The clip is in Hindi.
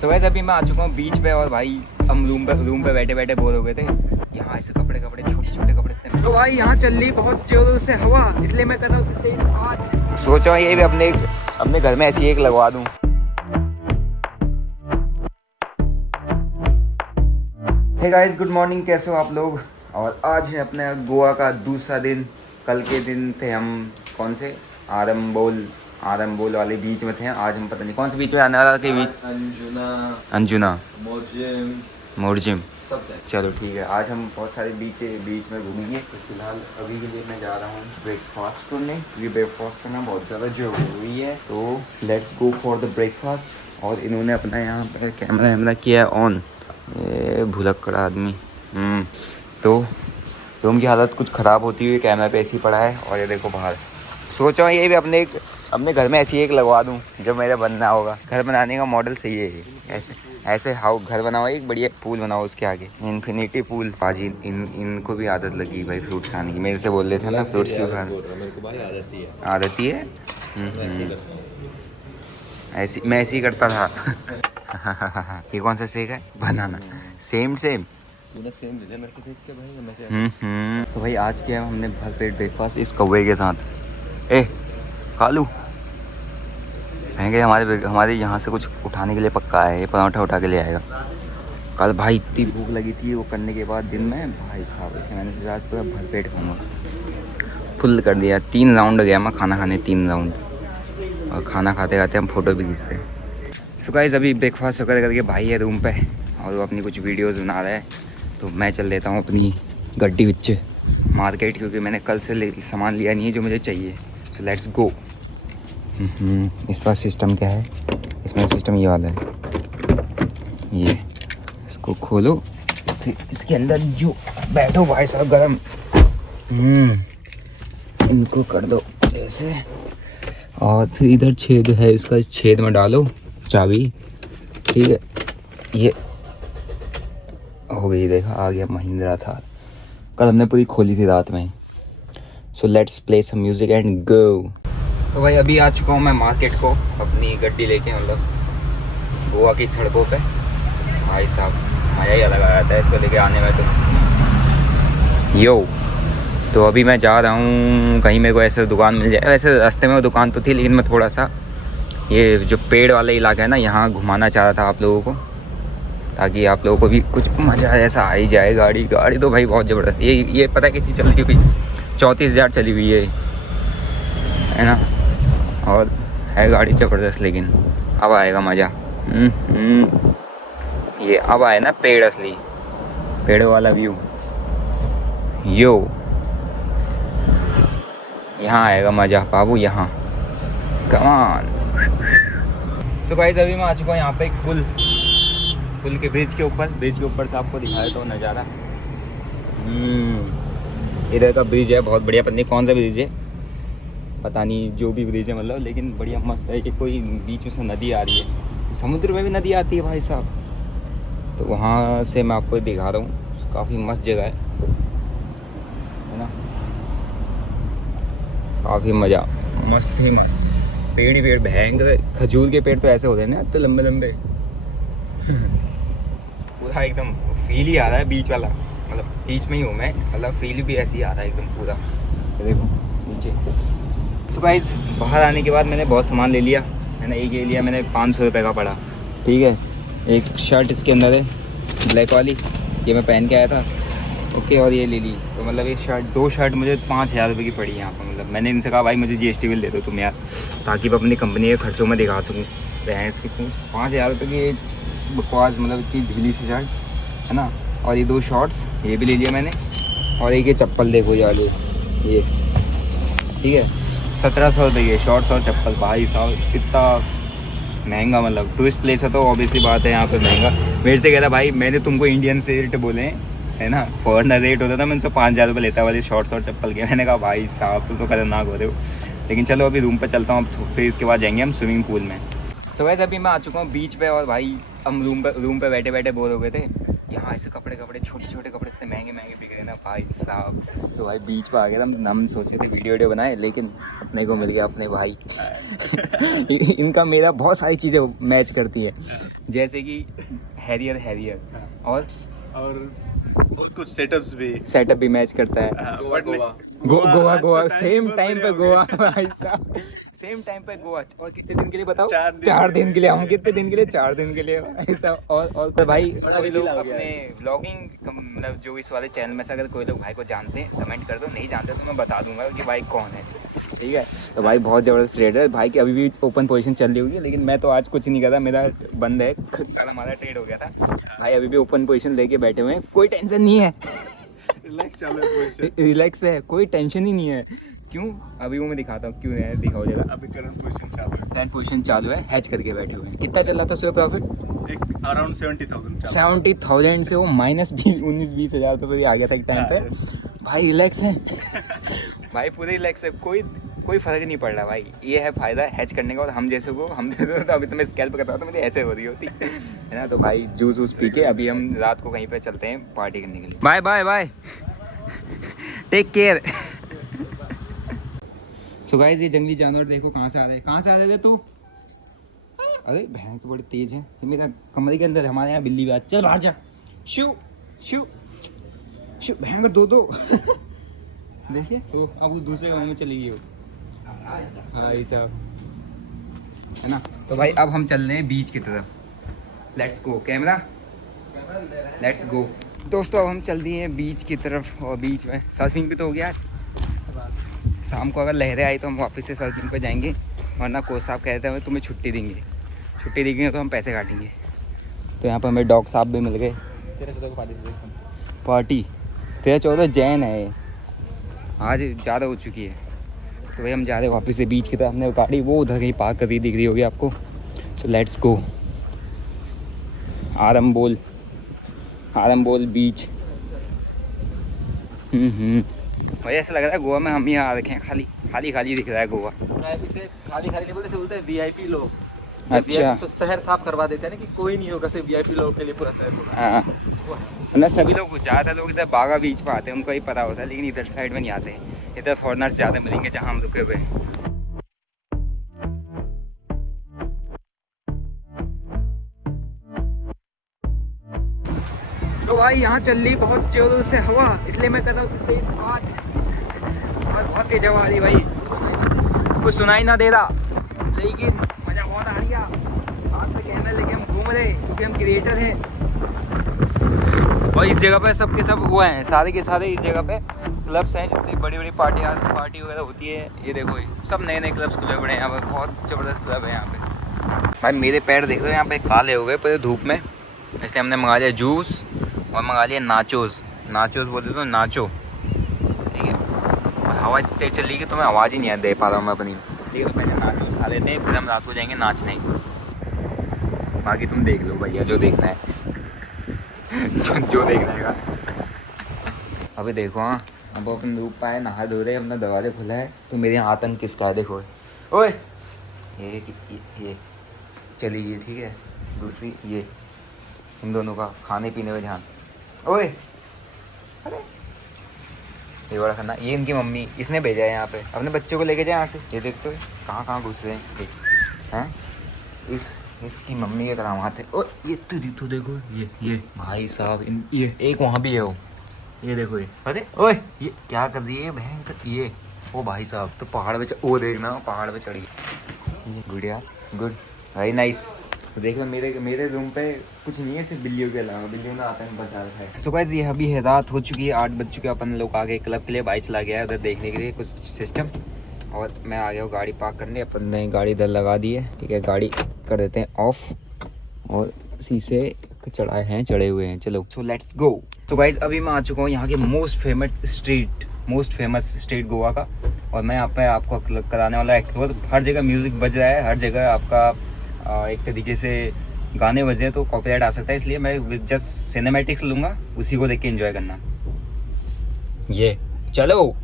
तो वैसे अभी मैं आ चुका हूँ बीच पे और भाई हम रूम पे बैठे बैठे बोर हो गए थे। यहाँ ऐसे कपड़े छोटे छोटे कपड़े थे। तो भाई यहाँ चल रही बहुत जोरों से हवा, इसलिए मैं कर रहा हूँ सोच रहा हूँ ये भी अपने घर में ऐसी एक लगवा दूँ। हे गाइस, गुड मॉर्निंग, कैसे हो आप लोग। और आज है अपने गोवा का दूसरा दिन। कल के दिन थे हम कौन से आरंबोल वाले बीच में थे। आज हम पता नहीं कौन से बीच में आने वाला के बीच। अंजुना मोरजिम सब। चलो ठीक है, आज हम बहुत सारे बीच में घूमेंगे। तो फिलहाल अभी के लिए मैं जा रहा हूँ ब्रेकफास्ट करने, क्योंकि ब्रेकफास्ट करना बहुत ज़्यादा जरूरी है। तो let's go for the breakfast. और इन्होंने अपना यहाँ पर कैमरा किया है ऑन। ये भुलक्कड़ आदमी। तो रूम की हालत कुछ ख़राब होती हुई कैमरा पे ऐसे ही पड़ा है। और ये देखो बाहर, सोच रहा हूँ ये भी अपने घर में ऐसी एक लगवा दूँ जब मेरा बनना होगा। घर बनाने का मॉडल सही है, ऐसे हाउ घर बनाओ, एक बढ़िया पूल बनाओ उसके आगे, इन्फिनिटी पूल। बाजी इनको भी आदत लगी भाई फ्रूट खाने की। मेरे से बोल रहे थे ना फ्रूट्स क्यों खाने। आदत ही है। मैं ऐसे ही करता था। ये कौन सा सेक है? बनाना। सेम तूने सेम ले लिया मेरे को देख के भाई। तो भाई आज किया हमने भरपेट ब्रेकफास्ट इस कौवे के साथ। कालू हमारे यहाँ से कुछ उठाने के लिए पक्का है। ये पराठा उठा के ले आएगा। कल भाई इतनी भूख लगी थी वो करने के बाद दिन में, भाई साहब इसे मैंने आज पूरा भरपेट खाऊंगा, फुल कर दिया। 3 राउंड गया मैं खाना खाने, 3 राउंड। और खाना खाते खाते हम फ़ोटो भी खींचते हैं। सो गाइस, अभी ब्रेकफास्ट वगैरह करके भाई है रूम पे और वो अपनी कुछ वीडियोज़ बना रहा है। तो मैं चल लेता हूँ अपनी गड्डी विच मार्केट, क्योंकि मैंने कल से सामान लिया नहीं है जो मुझे चाहिए। सो लेट्स गो। इस पास सिस्टम क्या है? इसमें सिस्टम ये वाला है, ये इसको खोलो, फिर इसके अंदर जो बैठो भाई साहब गरम, इनको कर दो ऐसे। और फिर इधर छेद है, इसका छेद में डालो चाबी। ठीक है, ये हो गई। देखा, आ गया महिंद्रा था। कल हमने पूरी खोली थी रात में। So let's play some music and go. तो भाई अभी आ चुका हूँ मैं मार्केट को अपनी गड्डी लेके, मतलब गोवा की सड़कों पे। भाई साहब मज़ा ही अलग आ जाता है इसको लेके आने में। तो अभी मैं जा रहा हूँ कहीं, मेरे को ऐसे दुकान मिल जाए। वैसे रास्ते में वो दुकान तो थी, लेकिन मैं थोड़ा सा ये जो पेड़ वाला इलाका है ना, यहाँ घुमाना चाह रहा था आप लोगों को, ताकि आप लोगों को भी कुछ मज़ा ऐसा आ ही जाए। गाड़ी तो भाई बहुत ज़बरदस्त। ये पता कितनी चली हुई? 34,000 चली हुई है ना। और है गाड़ी ज़बरदस्त, लेकिन अब आएगा मज़ा। ये अब आए ना पेड़, असली पेड़ वाला व्यू। यहाँ आएगा मज़ा बाबू, यहाँ कमान। सो गाइस, अभी मैं आ चुका हूँ यहाँ पे एक पुल के ब्रिज के ऊपर से आपको दिखाया तो नज़ारा। इधर का ब्रिज है बहुत बढ़िया। पता नहीं कौन सा ब्रिज है, पता नहीं, जो भी ब्रिज है मतलब, लेकिन बढ़िया मस्त है। कि कोई बीच में से नदी आ रही है, समुद्र में भी नदी आती है भाई साहब। तो वहाँ से मैं आपको दिखा रहा हूँ, काफ़ी मस्त जगह है ना। काफ़ी मज़ा, मस्त ही मस्त। पेड़ ही पेड़, भयंकर खजूर के पेड़ तो ऐसे होते हैं ना, तो लंबे लंबे। पूरा एकदम फील ही आ रहा है बीच वाला, मतलब बीच में ही हूँ मैं, मतलब फील भी ऐसे ही आ रहा है एकदम पूरा। देखो नीचे। सो गाइस, बाहर आने के बाद मैंने बहुत सामान ले लिया। मैंने एक ये लिया, मैंने 500 रुपये का पड़ा। ठीक है, एक शर्ट इसके अंदर है ब्लैक वाली, ये मैं पहन के आया था। ओके, और ये ले ली। तो मतलब ये 2 शर्ट मुझे 5,000 रुपये की पड़ी यहाँ पर। मतलब मैंने इनसे कहा भाई मुझे GST बिल दे दो तुम यार, ताकि मैं अपनी कंपनी के खर्चों में दिखा सकूँ। भैंस कितनी 5,000 रुपये की बकवास, मतलब इतनी ढीली सी शर्ट है ना। और ये 2 शॉर्ट्स ये भी ले लिया मैंने। और एक ये चप्पल देखो यार, ये ठीक है 1700 रुपये की शॉर्ट्स और चप्पल। भाई साहब कितना महंगा, मतलब टूरिस्ट प्लेस है तो ऑब्वियसली बात है यहाँ पे महंगा। मेरे से कह रहा भाई मैंने तुमको इंडियन से रेट बोले है ना, फॉरनर रेट होता था मैं उनसे 5,000 रुपये लेता वाली शॉर्ट्स और चप्पल के। मैंने कहा भाई साहब तुम तो खतरनाक हो रहे हो। लेकिन चलो अभी रूम पे चलता हूँ, फिर इसके बाद जाएंगे हम स्विमिंग पूल में। तो वैसे अभी मैं आ चुका हूँ बीच पे, और भाई हम रूम पे बैठे बैठे बोर हो गए थे। यहाँ ऐसे कपड़े छोटे छोटे कपड़े इतने महंगे बिक रहे हैं ना भाई साहब। तो भाई बीच पे आ गया था, हम सोचे थे वीडियो बनाए, लेकिन अपने को मिल गया अपने भाई इनका मेरा बहुत सारी चीज़ें मैच करती है, जैसे कि हैरियर और बहुत कुछ सेटअप भी मैच करता है। गोवा सेम टाइम पे गोवा भाई साहब, सेम टाइम पे गोवा। और कितने दिन के लिए बताओ? 4 दिन के लिए। हम कितने दिन के लिए? 4 दिन के लिए भाई साहब। और तो भाई सभी लोग अपने व्लॉगिंग मतलब जो इस वाले चैनल में से अगर कोई लोग भाई को जानते हैं कमेंट कर दो, नहीं जानते तो मैं बता दूंगा कि भाई कौन है, ठीक है। तो भाई बहुत ज़बरदस्त रेट है भाई की, अभी भी ओपन पोजीशन चल रही होगी, लेकिन मैं तो आज कुछ नहीं कर रहा, मेरा बंद है, कल हमारा ट्रेड हो गया था भाई। अभी भी ओपन पोजीशन लेके बैठे हुए हैं, कोई टेंशन नहीं है, रिलैक्स है, कोई टेंशन ही नहीं है। क्यों? अभी वो मैं दिखाता हूँ क्यों है, दिखाओ जरा। अभी करंट पोजीशन चालू है, हैच करके बैठे हुए हैं। कितना चल रहा था सुबह प्रॉफिट? एक अराउंड 70,000 से वो माइनस 19-20 हज़ार रुपये पे आ गया था एक टाइम पे। भाई रिलैक्स है भाई, पूरे रिलैक्स है, कोई फर्क नहीं पड़ रहा भाई। ये है फायदा हैच करने का। और हम जैसे को हम तो अभी तो मैं स्कैल्प कर रहा था, मुझे ऐसे हो रही होती है ना। तो भाई जूस पी के अभी हम रात को कहीं पे चलते हैं पार्टी करने के लिए। Bye take care. So guys ये जंगली जानवर देखो कहाँ से आ रहे थे तू? अरे भैंस तो बड़े तेज हैं, ये मेरा कमरे के अंदर। हमारे यहाँ बिल्ली भी आ, चल बाहर जा। शू भैंस दो देखिए वो अब वो दूसरे गाँव में चली गई वो। हाँ ये सब है ना। तो भाई अब हम चल रहे हैं बीच की तरफ। Let's go camera, let's go. दोस्तों अब हम चल दिए हैं बीच की तरफ, और बीच में सर्फिंग भी तो हो गया। शाम को अगर लहरें आई तो हम वापस से सर्फिंग पे जाएंगे, वरना कोच साहब कहते हैं तुम्हें छुट्टी देंगे तो हम पैसे काटेंगे। तो यहाँ पर हमें डॉग साहब भी मिल गए। 13-14 जैन है, आज ज़्यादा हो चुकी है। तो भाई हम जा रहे हैं वापस से बीच की तरफ। हमने गाड़ी वो उधर कहीं पार्क करी दिख रही होगी आपको। So let's go. Arambol beach. मुझे ऐसा लग रहा है गोवा में हम ही आ रखे हैं, खाली दिख रहा है गोवा। इसे खाली नहीं बोलते हैं वीआईपी लोग। अच्छा तो शहर साफ करवा देते हैं ना कि कोई नहीं होगा, सिर्फ वीआईपी लोगों के लिए पूरा शहर होगा। हाँ ना, सभी लोग ज़्यादातर लोग इधर बागा बीच पर आते हैं, उनको ही पता होता है, लेकिन इधर साइड में नहीं आते। इधर फॉरेनर्स ज़्यादा मिलेंगे जहाँ हम रुके हुए हैं। तो भाई यहाँ चल रही बहुत जोरों से हवा, इसलिए मैं कहता हूँ तेज बात, और बहुत तेज हवा आ रही भाई, कुछ सुनाई ना दे रहा, लेकिन मज़ा बहुत आ रही है। हाथ में कैमरा लेके हम घूम रहे क्योंकि हम क्रिएटर हैं। और इस जगह पे सब के सब वो हैं, सारे के सारे इस जगह पे क्लब्स हैं, जितनी बड़ी पार्टी वगैरह होती है। ये देखो सब नए क्लब्स खुले पड़े हैं यहाँ पर, बहुत ज़बरदस्त क्लब है यहाँ पे। भाई मेरे पैर देख रहे हो यहाँ पे काले हो गए पूरे धूप में, इसलिए हमने मंगा लिया जूस और मंगा लिया नाचोस बोलते तो नाचो, ठीक है। हवा इतनी चल रही कि तुम्हें आवाज़ ही नहीं दे पा रहा हूँ मैं अपनी, ठीक है। तो पहले नाचोस खा लेते हैं, फिर हम रात को जाएंगे नाचने। बाकी तुम देख लो भैया जो देखना है जो देखना है। अभी देखो हाँ, अब अपन धूप पाए नहा धो रहे, अपना दरवाजा खुला है, तो मेरे यहाँ आतंक किसका है देखो। ओए ये चली गई, ठीक है। दूसरी ये इन दोनों का खाने पीने में ध्यान। ओए अरे ये बड़ा खाना, ये इनकी मम्मी, इसने भेजा है यहाँ पे, अपने बच्चों को लेके जाए यहाँ से। ये देखते हो कहाँ घुस रहे हैं इसकी मम्मी के करामात है। और ये तो देखो ये भाई साहब, ये एक वहाँ भी है वो, ये देखो ये। अरे ओए ये क्या कर रही है भयंकर ये। ओ भाई साहब तो पहाड़ पे वो देखना, पहाड़ पे चढ़ी गुड यार, गुड वेरी नाइस। तो देख लो मेरे रूम पे कुछ नहीं है सिर्फ बिल्लियों के अलावा, बिल्लियों ने आतंक बचा रखा है। सो गाइस ये अभी है रात हो चुकी है, 8 बज चुके हैं। अपन लोग आ गए क्लब के लिए, बाइक चला गया उधर देखने के लिए कुछ सिस्टम, और मैं आ गया हूँ गाड़ी पार्क करने। अपन ने गाड़ी इधर लगा दी है, ठीक है। गाड़ी कर देते हैं ऑफ, और शीशे चढ़े हुए हैं। चलो सो लेट्स गो। तो गाइस अभी मैं आ चुका हूँ यहाँ के मोस्ट फेमस स्ट्रीट गोवा का, और मैं यहाँ पे आपको कराने वाला एक्सप्लोर। हर जगह म्यूज़िक बज रहा है, हर जगह आपका एक तरीके से गाने बजे हैं तो कॉपीराइट आ सकता है, इसलिए मैं जस्ट सिनेमैटिक्स लूँगा, उसी को देख के एंजॉय करना। ये चलो।